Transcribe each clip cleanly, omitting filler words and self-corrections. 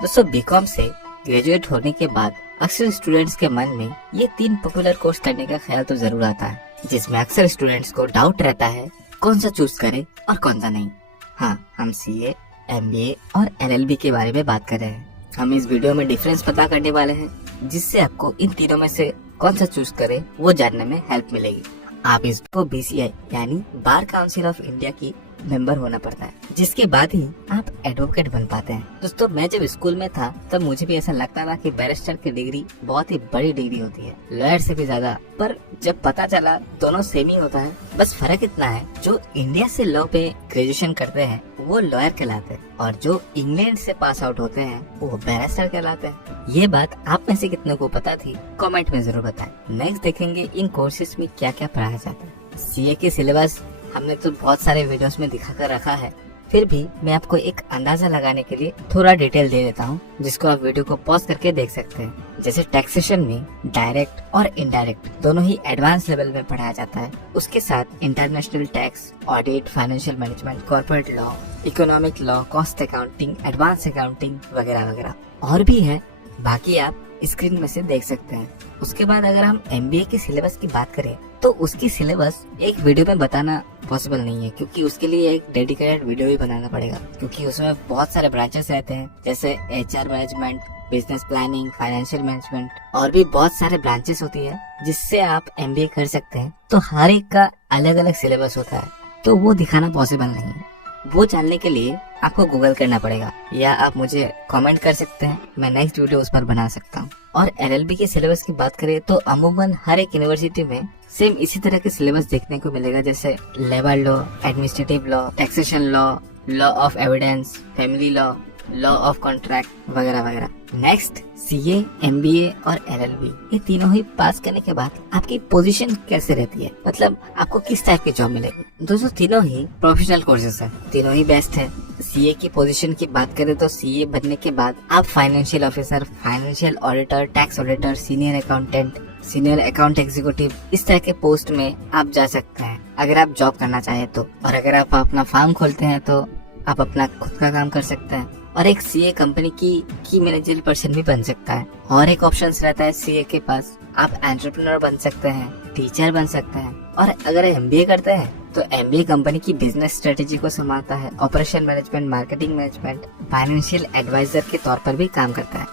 दोस्तों बीकॉम से ग्रेजुएट होने के बाद अक्सर स्टूडेंट्स के मन में ये 3 पॉपुलर कोर्स करने का ख्याल तो जरूर आता है, जिसमें अक्सर स्टूडेंट्स को डाउट रहता है कौन सा चूज करे और कौन सा नहीं। हाँ, हम सीए, एमबीए और एलएलबी के बारे में बात कर रहे हैं। हम इस वीडियो में डिफरेंस पता करने वाले हैं, जिससे आपको इन तीनों में से कौन सा चूज करे वो जानने में हेल्प मिलेगी। आप इसको बीसीआई यानी बार काउंसिल ऑफ इंडिया की मेंबर होना पड़ता है, जिसके बाद ही आप एडवोकेट बन पाते हैं। दोस्तों मैं जब स्कूल में था तब मुझे भी ऐसा लगता था कि बैरिस्टर की डिग्री बहुत ही बड़ी डिग्री होती है, लॉयर से भी ज्यादा। पर जब पता चला दोनों सेम ही होता है, बस फर्क इतना है जो इंडिया से लॉ पे ग्रेजुएशन करते हैं वो लॉयर कहलाते हैं और जो इंग्लैंड से पास आउट होते हैं वो बैरिस्टर कहलाते हैं। ये बात आप में से कितने को पता थी, कमेंट में जरूर बताएं। नेक्स्ट देखेंगे इन कोर्सेज में क्या क्या पढ़ाया जाता है। सीए के सिलेबस हमने तो बहुत सारे वीडियोस में दिखा कर रखा है, फिर भी मैं आपको एक अंदाजा लगाने के लिए थोड़ा डिटेल दे देता हूँ, जिसको आप वीडियो को पॉज करके देख सकते हैं। जैसे टैक्सेशन में डायरेक्ट और इनडायरेक्ट दोनों ही एडवांस लेवल में पढ़ाया जाता है। उसके साथ international tax, audit, financial management, corporate law, economic law, cost accounting, advance accounting वगैरह वगैरह और भी है, बाकी आप स्क्रीन में से देख सकते हैं। उसके बाद अगर हम एमबीए के सिलेबस की बात करें तो उसकी सिलेबस एक वीडियो में बताना पॉसिबल नहीं है, क्योंकि उसके लिए एक डेडिकेटेड वीडियो ही बनाना पड़ेगा, क्योंकि उसमें बहुत सारे ब्रांचेस रहते हैं, जैसे HR management, business planning, financial management और भी बहुत सारे ब्रांचेस होती है जिससे आप एमबीए कर सकते हैं। तो हर एक का अलग अलग सिलेबस होता है, तो वो दिखाना पॉसिबल नहीं है। वो जानने के लिए आपको गूगल करना पड़ेगा, या आप मुझे कमेंट कर सकते हैं, मैं नेक्स्ट वीडियो उस पर बना सकता हूँ। और एलएलबी के सिलेबस की बात करें तो अमूमन हर एक यूनिवर्सिटी में सेम इसी तरह के सिलेबस देखने को मिलेगा, जैसे labour law, administrative law, taxation law, law of evidence, family law, law of contract वगैरह वगैरह। नेक्स्ट सीए, एमबीए और एलएलबी, ये तीनों ही पास करने के बाद आपकी पोजीशन कैसे रहती है, मतलब आपको किस टाइप की जॉब मिलेगी। दोस्तों तीनों ही प्रोफेशनल कोर्सेज है, तीनों ही बेस्ट है। सीए की पोजीशन की बात करें तो सीए बनने के बाद आप financial officer, financial auditor, tax auditor, senior accountant, senior account executive, इस तरह के पोस्ट में आप जा सकते हैं अगर आप जॉब करना चाहे तो। और अगर आप अपना फार्म खोलते हैं तो आप अपना खुद का काम कर सकते हैं। और एक सीए कंपनी की मैनेजर पर्सन भी बन सकता है। और एक ऑप्शन रहता है सीए के पास, आप एंटरप्रेन्योर बन सकते हैं, टीचर बन सकते हैं। और अगर एमबीए करते हैं तो एमबीए कंपनी की बिजनेस स्ट्रेटेजी को संभालता है, operation management, marketing management, financial advisor के तौर पर भी काम करता है।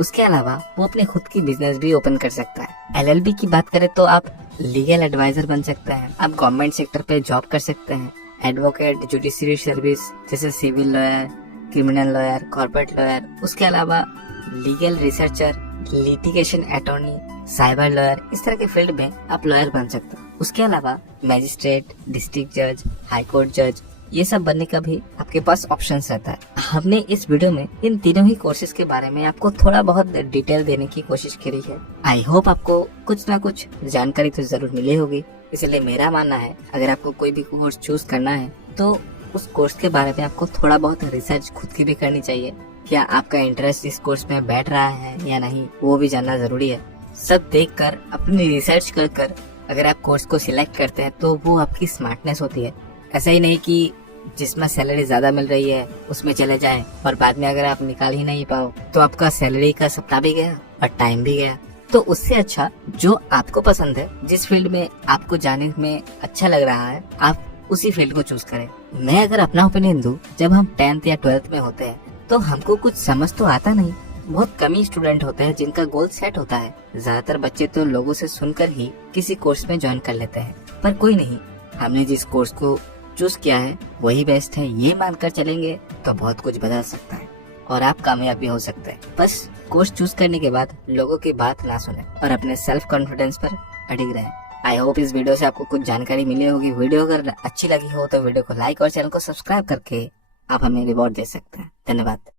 उसके अलावा वो अपने खुद की बिजनेस भी ओपन कर सकता है। एलएलबी की बात करें तो आप लीगल एडवाइजर बन सकते हैं, आप गवर्नमेंट सेक्टर पे जॉब कर सकते हैं, एडवोकेट, जुडिशरी सर्विस जैसे civil lawyer, criminal lawyer, corporate lawyer. उसके अलावा legal researcher, litigation attorney, cyber lawyer, इस तरह के फील्ड में आप लॉयर बन सकते हैं। उसके अलावा मैजिस्ट्रेट, डिस्ट्रिक्ट जज, हाई कोर्ट जज, ये सब बनने का भी आपके पास ऑप्शंस रहता है। हमने इस वीडियो में इन तीनों ही कोर्सेज के बारे में आपको थोड़ा बहुत डिटेल देने की कोशिश करी है। आई होप आपको कुछ ना कुछ जानकारी तो जरूर मिली होगी। इसलिए मेरा मानना है अगर आपको कोई भी कोर्स चूज करना है तो उस कोर्स के बारे में आपको थोड़ा बहुत रिसर्च खुद की भी करनी चाहिए। क्या आपका इंटरेस्ट इस कोर्स में बैठ रहा है या नहीं, वो भी जानना जरूरी है। सब देखकर, अपनी रिसर्च कर अगर आप कोर्स को सिलेक्ट करते हैं तो वो आपकी स्मार्टनेस होती है। ऐसा ही नहीं कि जिसमें सैलरी ज्यादा मिल रही है उसमें चले जाएं और बाद में अगर आप निकाल ही नहीं पाओ तो आपका सैलरी का सप्ताह भी गया और टाइम भी गया। तो उससे अच्छा जो आपको पसंद है, जिस फील्ड में आपको जाने में अच्छा लग रहा है, आप उसी फील्ड को चूज करें। मैं अगर अपना ओपिनियन दूं, जब हम 10th या 12th में होते हैं तो हमको कुछ समझ तो आता नहीं। बहुत कम ही स्टूडेंट होते हैं जिनका गोल सेट होता है। ज्यादातर बच्चे तो लोगों से सुनकर ही किसी कोर्स में ज्वाइन कर लेते हैं। पर कोई नहीं, हमने जिस कोर्स को चूज किया है वही बेस्ट है, ये मानकर चलेंगे तो बहुत कुछ बदल सकता है और आप कामयाब भी हो सकते हैं। बस कोर्स चूज करने के बाद लोगों की बात ना सुने और अपने सेल्फ कॉन्फिडेंस पर अडिग रहें। आई होप इस वीडियो से आपको कुछ जानकारी मिली होगी। वीडियो अगर अच्छी लगी हो तो वीडियो को लाइक और चैनल को सब्सक्राइब करके आप हमें रिवॉर्ड दे सकते हैं। धन्यवाद।